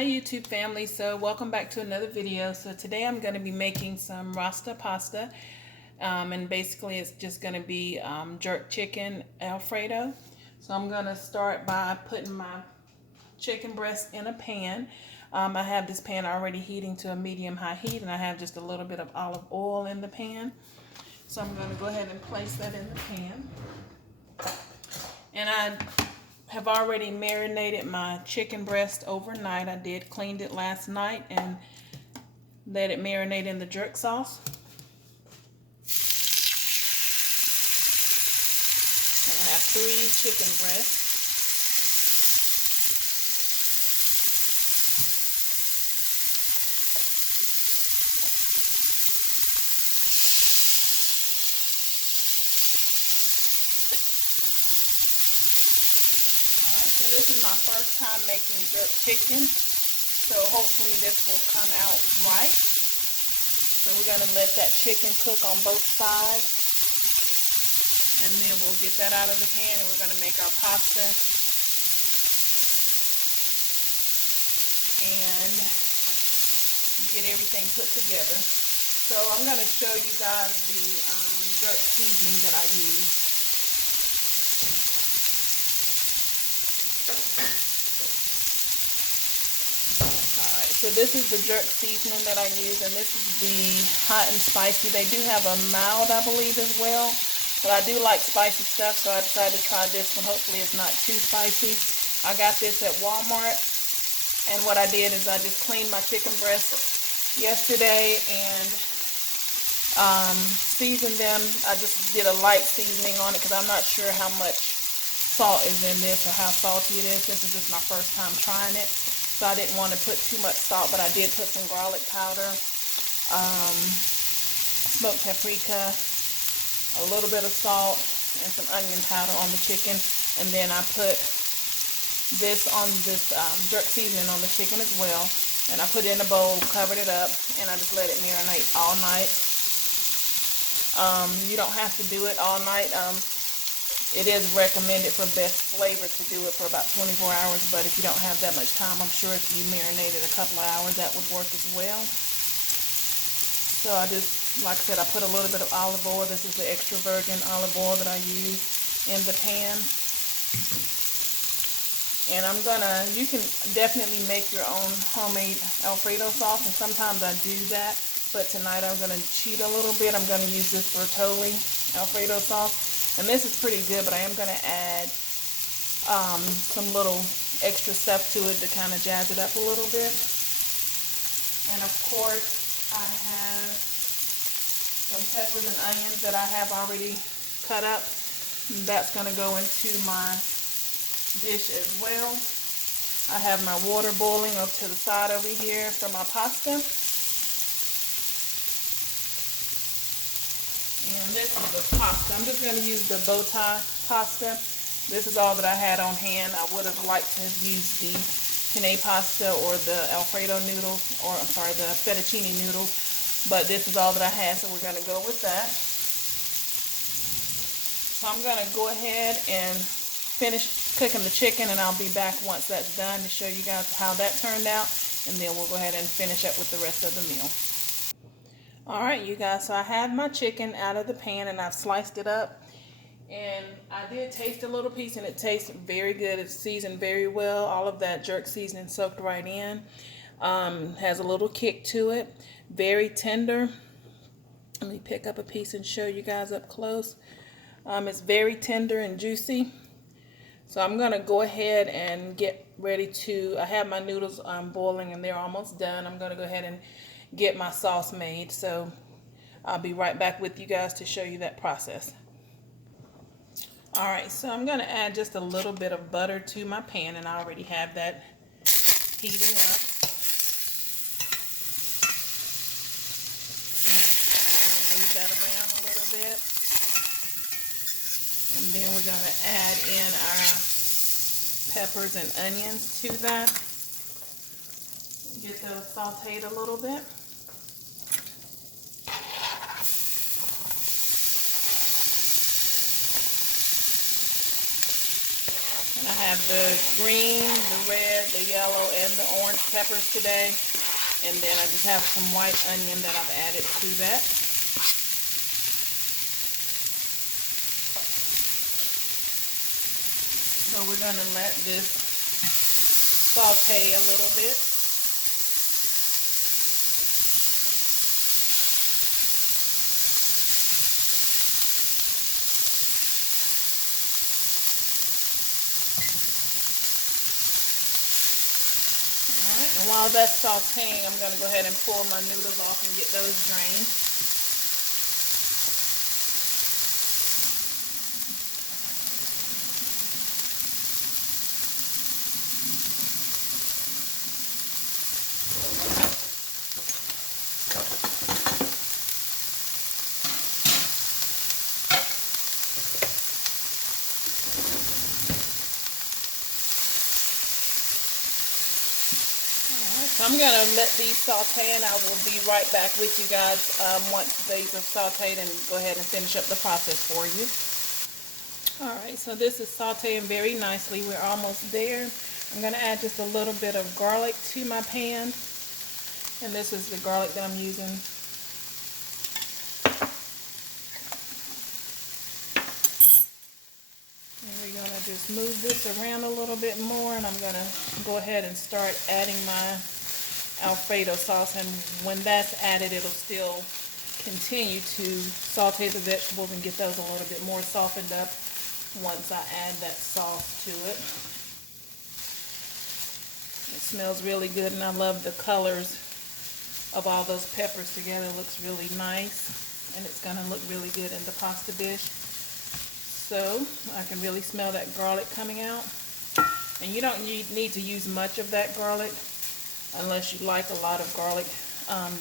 Hi YouTube family, so welcome back to another video. So today I'm going to be making some Rasta pasta, and basically it's just going to be jerk chicken Alfredo. So I'm going to start by putting my chicken breast in a pan. I have this pan already heating to a medium-high heat, and I have just a little bit of olive oil in the pan. So I'm going to go ahead and place that in the pan. And I have already marinated my chicken breast overnight. I did cleaned it last night and let it marinate in the jerk sauce. And I have 3 chicken breasts. Alright, so this is my first time making jerk chicken. So hopefully this will come out right. So we're going to let that chicken cook on both sides. And then we'll get that out of the pan and we're going to make our pasta. And get everything put together. So I'm going to show you guys the jerk seasoning that I use. Alright, so this is the jerk seasoning that I use, and this is the hot and spicy. They do have a mild, I believe, as well. But I do like spicy stuff, so I decided to try this one. Hopefully it's not too spicy. I got this at Walmart, and what I did is I just cleaned my chicken breast yesterday and seasoned them. I just did a light seasoning on it because I'm not sure how much salt is in this or how salty it is. This is just my first time trying it, so I didn't want to put too much salt, but I did put some garlic powder, smoked paprika, a little bit of salt, and some onion powder on the chicken. And then I put this on this jerk seasoning on the chicken as well, and I put it in a bowl, covered it up, and I just let it marinate all night. You don't have to do it all night. It is recommended for best flavor to do it for about 24 hours, but if you don't have that much time, I'm sure if you marinated a couple of hours, that would work as well. So I just, like I said, I put a little bit of olive oil. This is the extra virgin olive oil that I use in the pan. And you can definitely make your own homemade Alfredo sauce, and sometimes I do that. But tonight I'm going to cheat a little bit. I'm going to use this Bertolli Alfredo sauce. And this is pretty good, but I am going to add some little extra stuff to it to kind of jazz it up a little bit. And of course, I have some peppers and onions that I have already cut up. That's going to go into my dish as well. I have my water boiling up to the side over here for my pasta. And this is the pasta. I'm just going to use the bow tie pasta. This is all that I had on hand. I would have liked to have used the penne pasta or the Alfredo noodles, or I'm sorry, the fettuccine noodles. But this is all that I had, so we're going to go with that. So I'm going to go ahead and finish cooking the chicken, and I'll be back once that's done to show you guys how that turned out. And then we'll go ahead and finish up with the rest of the meal. Alright you guys, so I have my chicken out of the pan and I've sliced it up, and I did taste a little piece and it tastes very good. It's seasoned very well. All of that jerk seasoning soaked right in. Has a little kick to it. Very tender. Let me pick up a piece and show you guys up close. It's very tender and juicy. So I'm going to go ahead and get ready to, I have my noodles boiling and they're almost done. I'm going to go ahead and get my sauce made. So I'll be right back with you guys to show you that process. Alright, so I'm going to add just a little bit of butter to my pan, and I already have that heating up. Move that around a little bit. And then we're going to add in our peppers and onions to that. Get those sauteed a little bit. And I have the green, the red, the yellow, and the orange peppers today. And then I just have some white onion that I've added to that. So we're going to let this saute a little bit. Alright, and while that's sauteing, I'm going to go ahead and pull my noodles off and get those drained. So I'm going to let these saute, and I will be right back with you guys once these are sauteed, and go ahead and finish up the process for you. Alright, so this is sauteing very nicely. We're almost there. I'm going to add just a little bit of garlic to my pan, and this is the garlic that I'm using. And we're going to just move this around a little bit more, and I'm going to go ahead and start adding my Alfredo sauce, and when that's added, it'll still continue to saute the vegetables and get those a little bit more softened up once I add that sauce to it. It smells really good, and I love the colors of all those peppers together. It looks really nice, and it's going to look really good in the pasta dish. So I can really smell that garlic coming out, and you don't need to use much of that garlic. Unless you like a lot of garlic,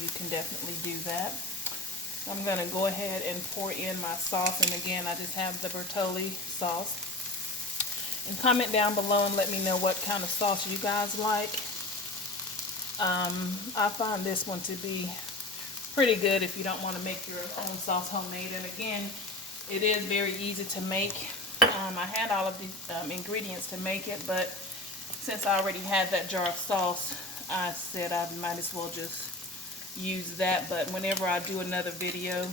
you can definitely do that. So I'm going to go ahead and pour in my sauce. And again, I just have the Bertolli sauce. And comment down below and let me know what kind of sauce you guys like. I find this one to be pretty good if you don't want to make your own sauce homemade. And again, it is very easy to make. I had all of the ingredients to make it, but since I already had that jar of sauce, I said I might as well just use that. But whenever I do another video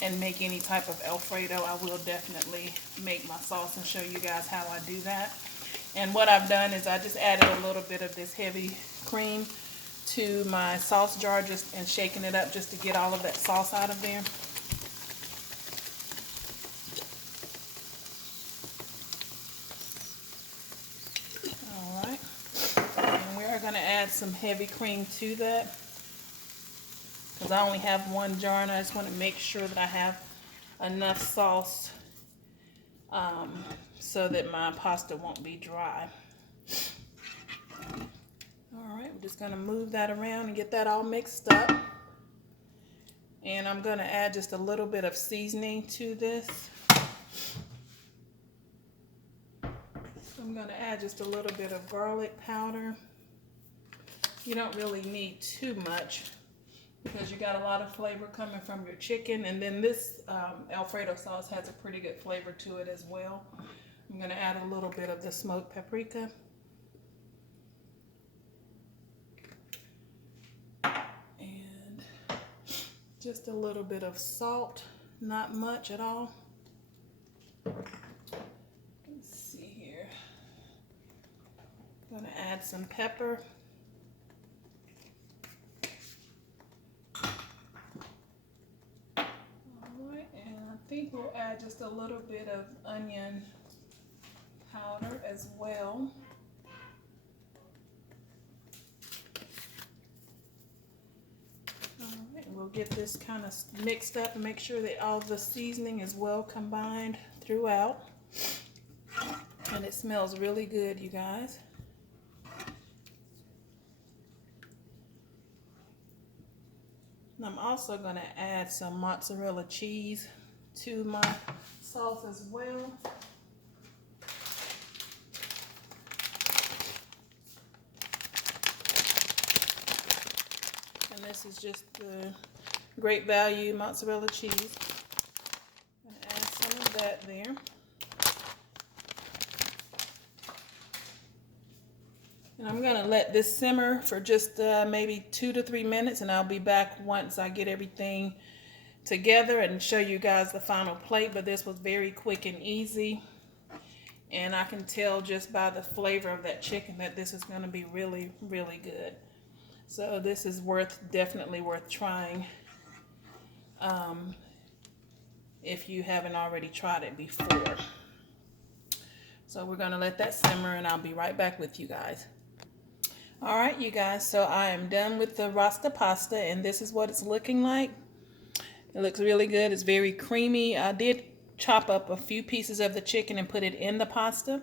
and make any type of Alfredo, I will definitely make my sauce and show you guys how I do that. And what I've done is I just added a little bit of this heavy cream to my sauce jar, just and shaking it up just to get all of that sauce out of there. Going to add some heavy cream to that because I only have one jar, and I just want to make sure that I have enough sauce so that my pasta won't be dry. Alright, I'm just going to move that around and get that all mixed up, and I'm going to add just a little bit of seasoning to this. So I'm going to add just a little bit of garlic powder. You don't really need too much because you got a lot of flavor coming from your chicken, and then this Alfredo sauce has a pretty good flavor to it as well. I'm going to add a little bit of the smoked paprika, and just a little bit of salt, not much at all. Let's see here. I'm going to add some pepper. I think we'll add just a little bit of onion powder as well. Alright, we'll get this kind of mixed up and make sure that all the seasoning is well combined throughout. And it smells really good, you guys. And I'm also going to add some mozzarella cheese to my sauce as well. And this is just the Great Value mozzarella cheese. I'm going to add some of that there. And I'm gonna let this simmer for just maybe 2 to 3 minutes, and I'll be back once I get everything together and show you guys the final plate. But this was very quick and easy, and I can tell just by the flavor of that chicken that this is going to be really, really good. So this is definitely worth trying if you haven't already tried it before. So we're going to let that simmer, and I'll be right back with you guys. All right, you guys, so I am done with the Rasta pasta, and this is what it's looking like. It looks really good. It's very creamy. I did chop up a few pieces of the chicken and put it in the pasta,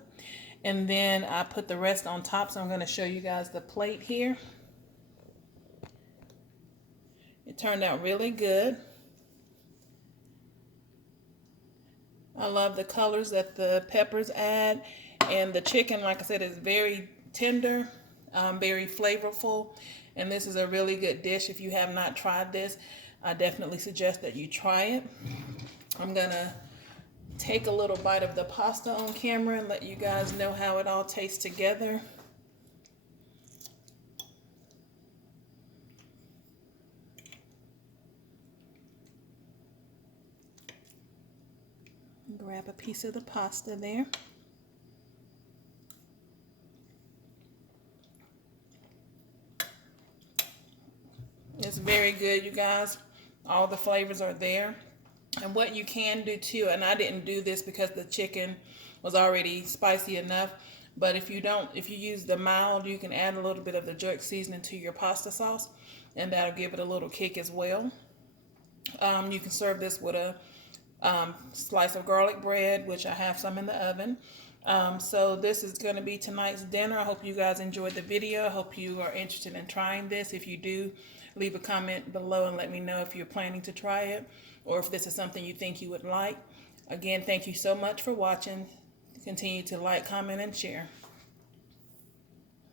and then I put the rest on top. So I'm going to show you guys the plate here. It turned out really good. I love the colors that the peppers add, and the chicken, like I said, is very tender, very flavorful, and this is a really good dish. If you have not tried this, I definitely suggest that you try it. I'm gonna take a little bite of the pasta on camera and let you guys know how it all tastes together. Grab a piece of the pasta there. It's very good, you guys. All the flavors are there. And what you can do too, and I didn't do this because the chicken was already spicy enough, but if you use the mild, you can add a little bit of the jerk seasoning to your pasta sauce, and that'll give it a little kick as well. You can serve this with a slice of garlic bread, which I have some in the oven. So this is going to be tonight's dinner. I hope you guys enjoyed the video. I hope you are interested in trying this. If you do, leave a comment below and let me know if you're planning to try it, or if this is something you think you would like. Again, thank you so much for watching. Continue to like, comment, and share.